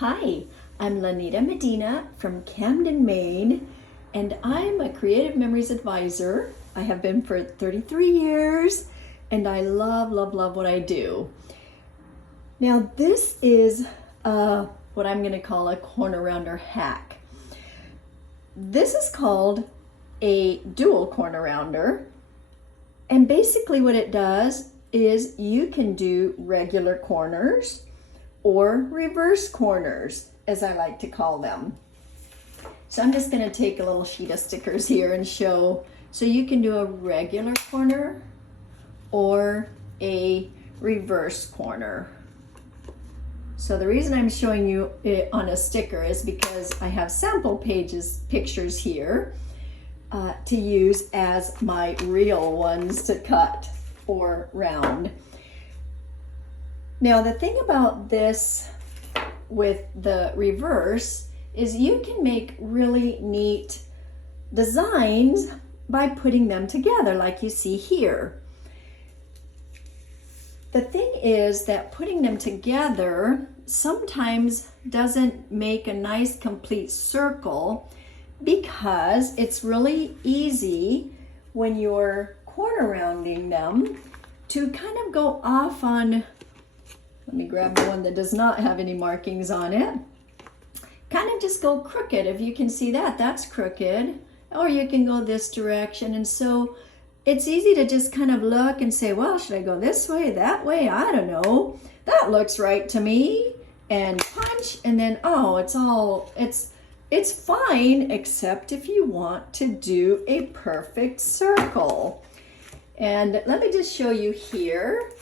Hi, I'm Lanita Medina from Camden, Maine, and I'm a Creative Memories Advisor. I have been for 33 years, and I love, love, love what I do. Now, this is what I'm going to call a corner rounder hack. This is called a dual corner rounder, and basically what it does is you can do regular corners or reverse corners, as I like to call them. So I'm just going to take a little sheet of stickers here and show. So you can do a regular corner or a reverse corner. So the reason I'm showing you it on a sticker is because I have sample pictures here to use as my real ones to cut or round. Now the thing about this with the reverse is you can make really neat designs by putting them together like you see here. The thing is that putting them together sometimes doesn't make a nice complete circle because it's really easy when you're corner rounding them to kind of go off on. Let me grab the one that does not have any markings on it. Kind of just go crooked. If you can see that, that's crooked. Or you can go this direction. And so it's easy to just kind of look and say, well, should I go this way, that way? I don't know. That looks right to me. And punch, and then, oh, it's fine, except if you want to do a perfect circle. And let me just show you here.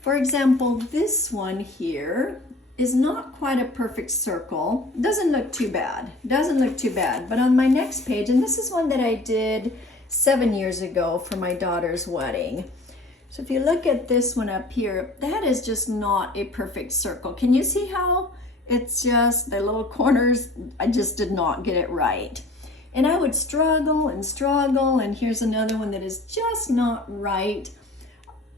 For example, this one here is not quite a perfect circle. Doesn't look too bad. Doesn't look too bad. But on my next page, and this is one that I did 7 years ago for my daughter's wedding. So if you look at this one up here, that is just not a perfect circle. Can you see how it's just the little corners? I just did not get it right. And I would struggle and struggle, and here's another one that is just not right.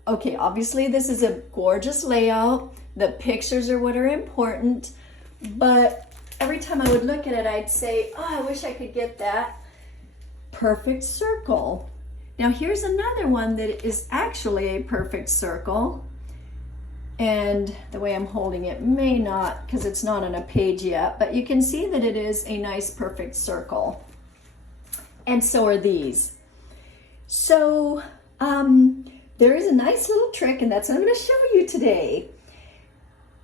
Okay, obviously this is a gorgeous layout. The pictures are what are important, but every time I would look at it, I'd say, oh, I wish I could get that perfect circle. Now here's another one that is actually a perfect circle, and the way I'm holding it may not, because it's not on a page yet, but you can see that it is a nice perfect circle. And so are these. So there is a nice little trick, and that's what I'm going to show you today.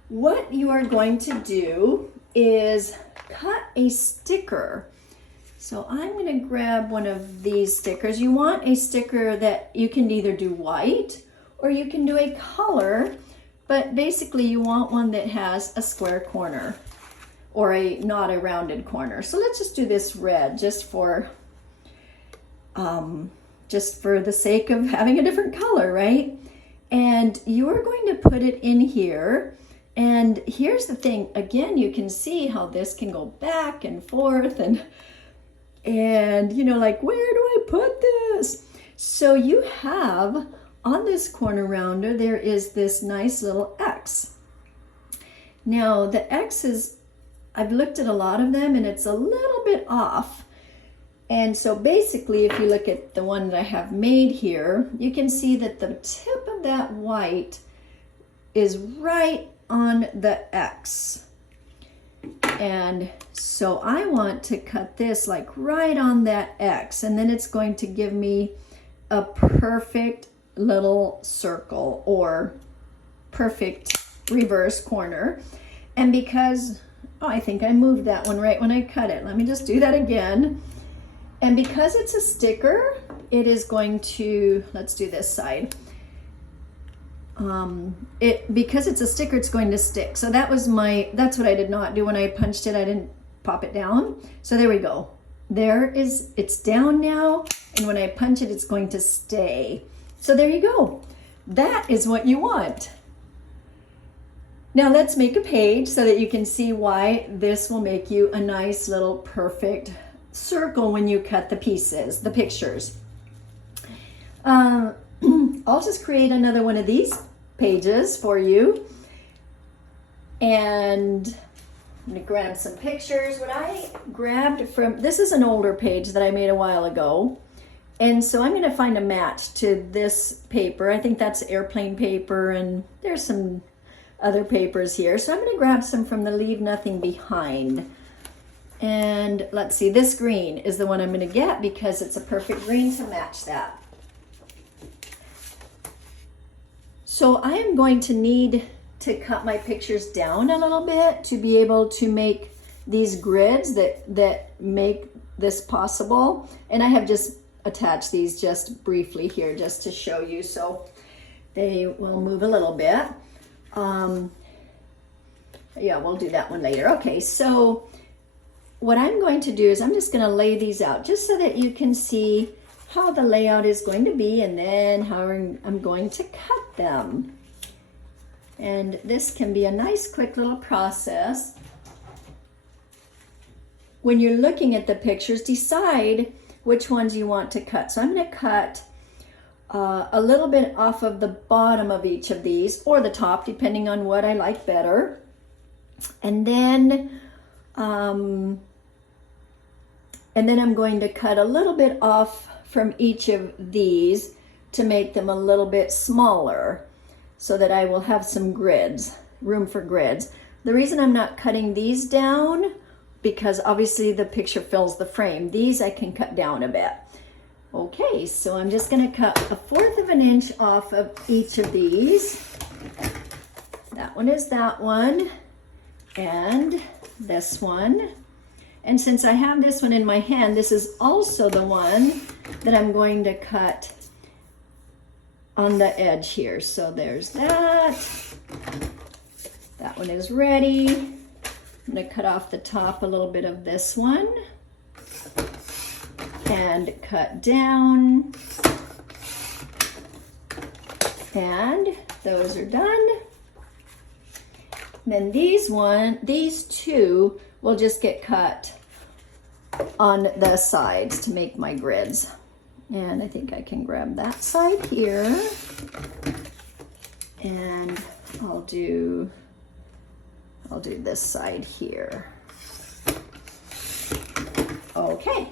What you are going to do is cut a sticker. So I'm going to grab one of these stickers. You want a sticker that you can either do white or you can do a color, but basically you want one that has a square corner or not a rounded corner. So let's just do this red just for the sake of having a different color, right? And you are going to put it in here. And here's the thing, again, you can see how this can go back and forth and you know, like, where do I put this? So you have on this corner rounder, there is this nice little X. Now the X is, I've looked at a lot of them and it's a little bit off. And so basically, if you look at the one that I have made here, you can see that the tip of that white is right on the X. And so I want to cut this like right on that X, and then it's going to give me a perfect little circle or perfect reverse corner. And because, oh, I think I moved that one right when I cut it. Let me just do that again. And because it's a sticker, it is going to, let's do this side. Because it's a sticker, it's going to stick. So that's what I did not do when I punched it. I didn't pop it down. So there we go. It's down now. And when I punch it, it's going to stay. So there you go. That is what you want. Now let's make a page so that you can see why this will make you a nice little perfect circle when you cut the pieces, the pictures. I'll just create another one of these pages for you. And I'm gonna grab some pictures. What I grabbed from, this is an older page that I made a while ago. And so I'm gonna find a match to this paper. I think that's airplane paper, and there's some other papers here. So I'm gonna grab some from the Leave Nothing Behind. And let's see, this green is the one I'm gonna get because it's a perfect green to match that. So I am going to need to cut my pictures down a little bit to be able to make these grids that make this possible. And I have just attached these just briefly here just to show you, so they will move a little bit. Yeah, we'll do that one later. Okay, so what I'm going to do is I'm just going to lay these out just so that you can see how the layout is going to be, and then how I'm going to cut them. And this can be a nice quick little process. When you're looking at the pictures, decide which ones you want to cut. So I'm going to cut a little bit off of the bottom of each of these, or the top, depending on what I like better. And then I'm going to cut a little bit off from each of these to make them a little bit smaller, so that I will have some grids, room for grids. The reason I'm not cutting these down, because obviously the picture fills the frame. These I can cut down a bit. Okay, so I'm just gonna cut 1/4 of an inch off of each of these. That one is that one, and this one. And since I have this one in my hand, this is also the one that I'm going to cut on the edge here. So there's that. That one is ready. I'm going to cut off the top a little bit of this one and cut down. And those are done. And then these two will just get cut on the sides to make my grids. And I think I can grab that side here, and I'll do this side here. Okay,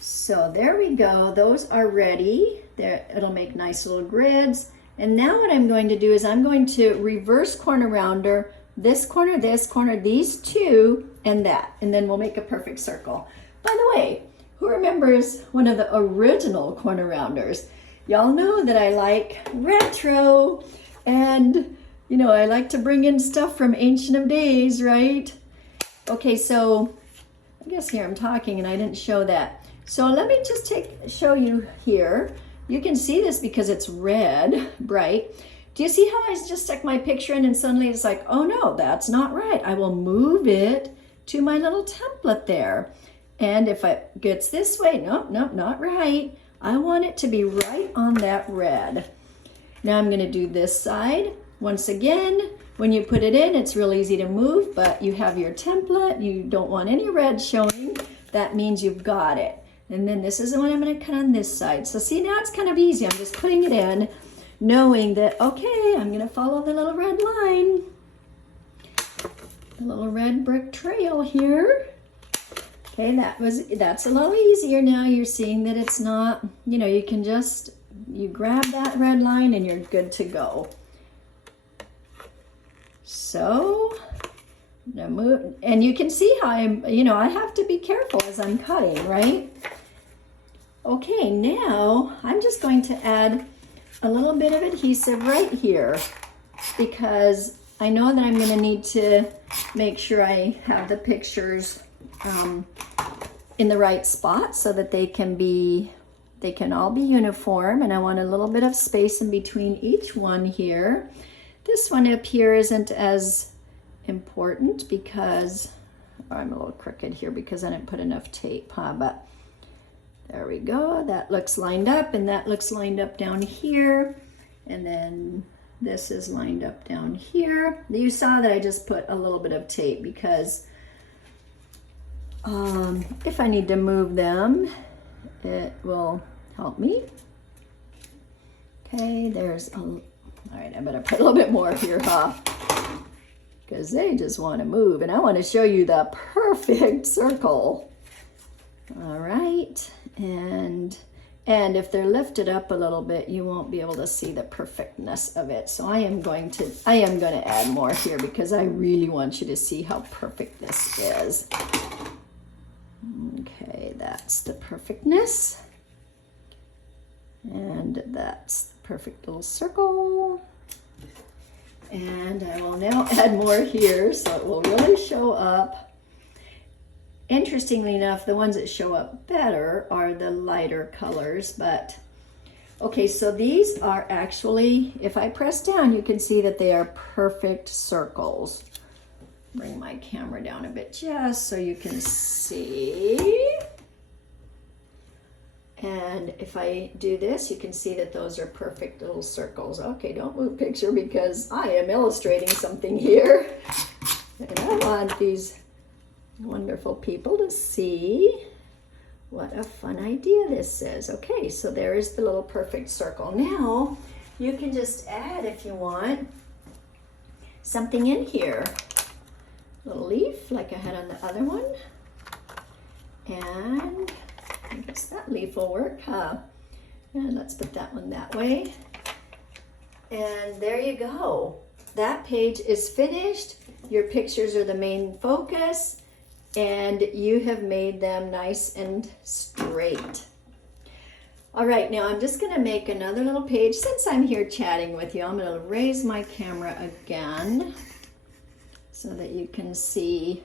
so there we go. Those are ready. There, it'll make nice little grids. And now what I'm going to do is I'm going to reverse corner rounder this corner, these two, and that, and then we'll make a perfect circle. By the way, who remembers one of the original corner rounders? Y'all know that I like retro, and you know, I like to bring in stuff from ancient of days, right? Okay, so I guess here I'm talking and I didn't show that. So let me just show you here. You can see this because it's red, bright. Do you see how I just stuck my picture in and suddenly it's like, oh no, that's not right. I will move it to my little template there. And if it gets this way, nope, not right. I want it to be right on that red. Now I'm gonna do this side. Once again, when you put it in, it's real easy to move, but you have your template. You don't want any red showing. That means you've got it. And then this is the one I'm gonna cut on this side. So see, now it's kind of easy. I'm just putting it in, knowing that, okay, I'm gonna follow the little red line, the little red brick trail here. Okay, that's a little easier now. You're seeing that it's not, you know, you grab that red line and you're good to go. So, and you can see how I have to be careful as I'm cutting, right? Okay, now I'm just going to add a little bit of adhesive right here, because I know that I'm going to need to make sure I have the pictures in the right spot so that they can all be uniform, and I want a little bit of space in between each one here. This one up here isn't as important because I'm a little crooked here because I didn't put enough tape, but there we go. That looks lined up, and that looks lined up down here, and then this is lined up down here. You saw that I just put a little bit of tape because if I need to move them, it will help me. Okay, all right, I better put a little bit more here, huh? because they just want to move. And I want to show you the perfect circle. All right, and if they're lifted up a little bit, you won't be able to see the perfectness of it. So I am going to add more here because I really want you to see how perfect this is. Okay, that's the perfectness. And that's the perfect little circle. And I will now add more here so it will really show up. Interestingly enough, the ones that show up better are the lighter colors, but okay, so these are actually, if I press down, you can see that they are perfect circles. Bring my camera down a bit just so you can see. And if I do this, you can see that those are perfect little circles. Okay, don't move picture because I am illustrating something here. And I want these wonderful people to see what a fun idea this is. Okay, so there is the little perfect circle. Now, you can just add, if you want, something in here. A little leaf like I had on the other one. And I guess that leaf will work, huh? And let's put that one that way. And there you go. That page is finished. Your pictures are the main focus, and you have made them nice and straight. All right, now I'm just gonna make another little page. Since I'm here chatting with you, I'm gonna raise my camera again so that you can see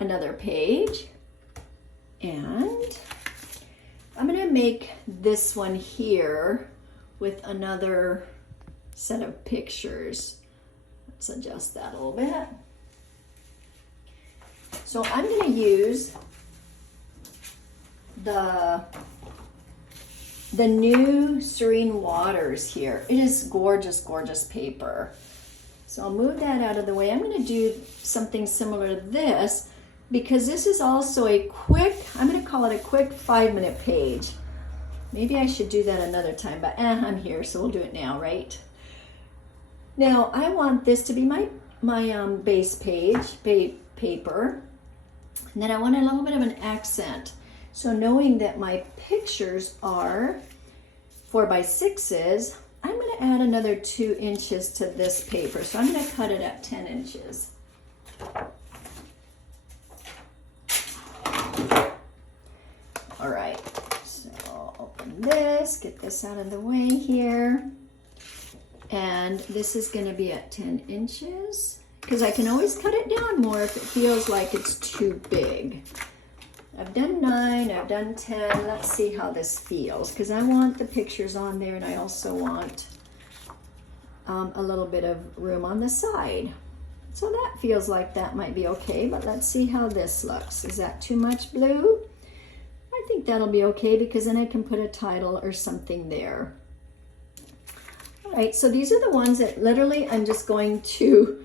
another page. And I'm gonna make this one here with another set of pictures. Let's adjust that a little bit. So I'm gonna use the new Serene Waters here. It is gorgeous, gorgeous paper. So I'll move that out of the way. I'm gonna do something similar to this because this is also a quick, I'm gonna call it a quick 5-minute page. Maybe I should do that another time, but I'm here, so we'll do it now, right? Now I want this to be my base page, paper. And then I want a little bit of an accent. So knowing that my pictures are 4x6s, I'm going to add another 2 inches to this paper. So I'm going to cut it at 10 inches. All right, so I'll open this, get this out of the way here. And this is going to be at 10 inches. Because I can always cut it down more if it feels like it's too big. I've done 9, I've done 10. Let's see how this feels. Because I want the pictures on there and I also want a little bit of room on the side. So that feels like that might be okay, but let's see how this looks. Is that too much blue? I think that'll be okay because then I can put a title or something there. All right, so these are the ones that literally I'm just going to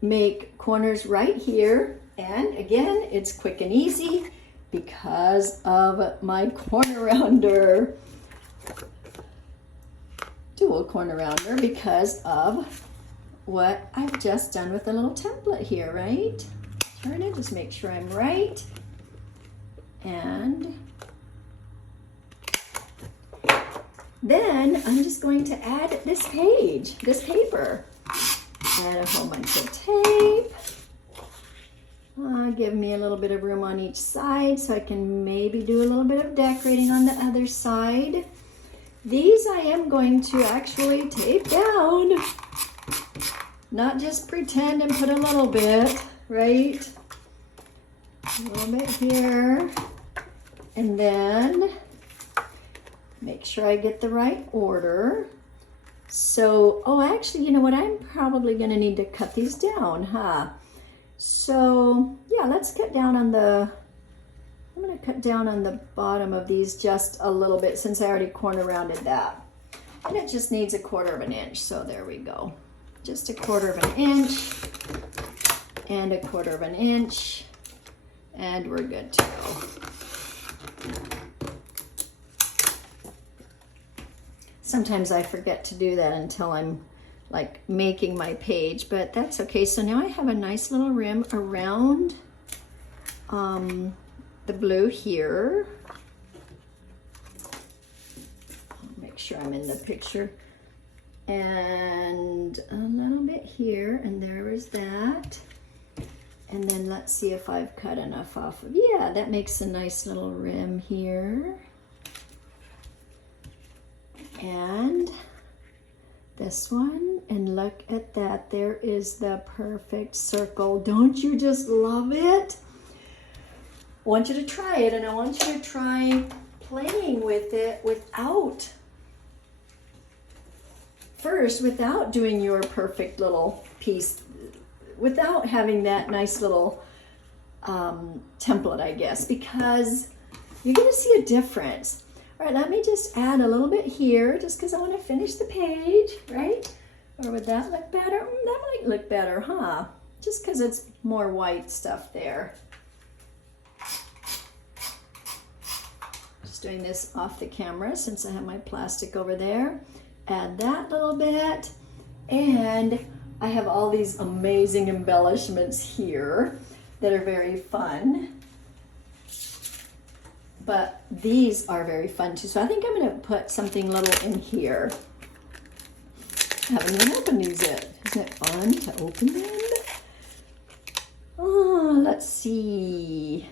make corners right here. And again, it's quick and easy because of my corner rounder, dual corner rounder, because of what I've just done with the little template here, right? Turn it, just make sure I'm right. And then I'm just going to add this page, this paper. Add a whole bunch of tape. Give me a little bit of room on each side so I can maybe do a little bit of decorating on the other side. These I am going to actually tape down. Not just pretend and put a little bit, right? A little bit here. And then make sure I get the right order. So, oh, actually, you know what? I'm probably going to need to cut these down, huh? So, yeah, let's cut down on the, I'm going to cut down on the bottom of these just a little bit since I already corner rounded that. And it just needs 1/4 inch. So there we go. Just 1/4 inch and 1/4 inch. And we're good to go. Sometimes I forget to do that until I'm like making my page, but that's okay. So now I have a nice little rim around the blue here. I'll make sure I'm in the picture. And a little bit here, and there is that. And then let's see if I've cut enough off of, yeah, that makes a nice little rim here. And this one, and look at that, there is the perfect circle. Don't you just love it? I want you to try it, and I want you to try playing with it without doing your perfect little piece, without having that nice little template, I guess, because you're going to see a difference. All right, let me just add a little bit here, just because I want to finish the page, right? Or would that look better? That might look better, huh? Just because it's more white stuff there. Just doing this off the camera since I have my plastic over there. Add that little bit, and I have all these amazing embellishments here that are very fun. But these are very fun too. So I think I'm going to put something little in here. I haven't even opened these yet. Isn't it fun to open them? Oh, let's see.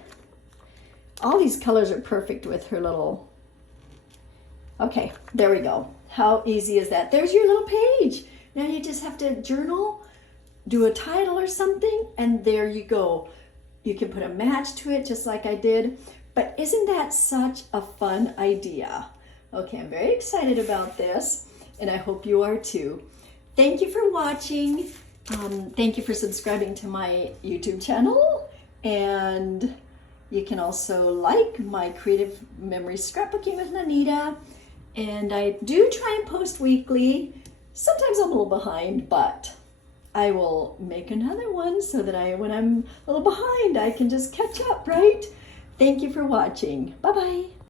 All these colors are perfect with her little... Okay, there we go. How easy is that? There's your little page. Now you just have to journal, do a title or something, and there you go. You can put a match to it just like I did. But isn't that such a fun idea? Okay, I'm very excited about this, and I hope you are too. Thank you for watching. Thank you for subscribing to my YouTube channel, and you can also like my Creative Memory Scrapbooking with Lanita. And I do try and post weekly. Sometimes I'm a little behind, but I will make another one so that when I'm a little behind, I can just catch up, right? Thank you for watching. Bye-bye.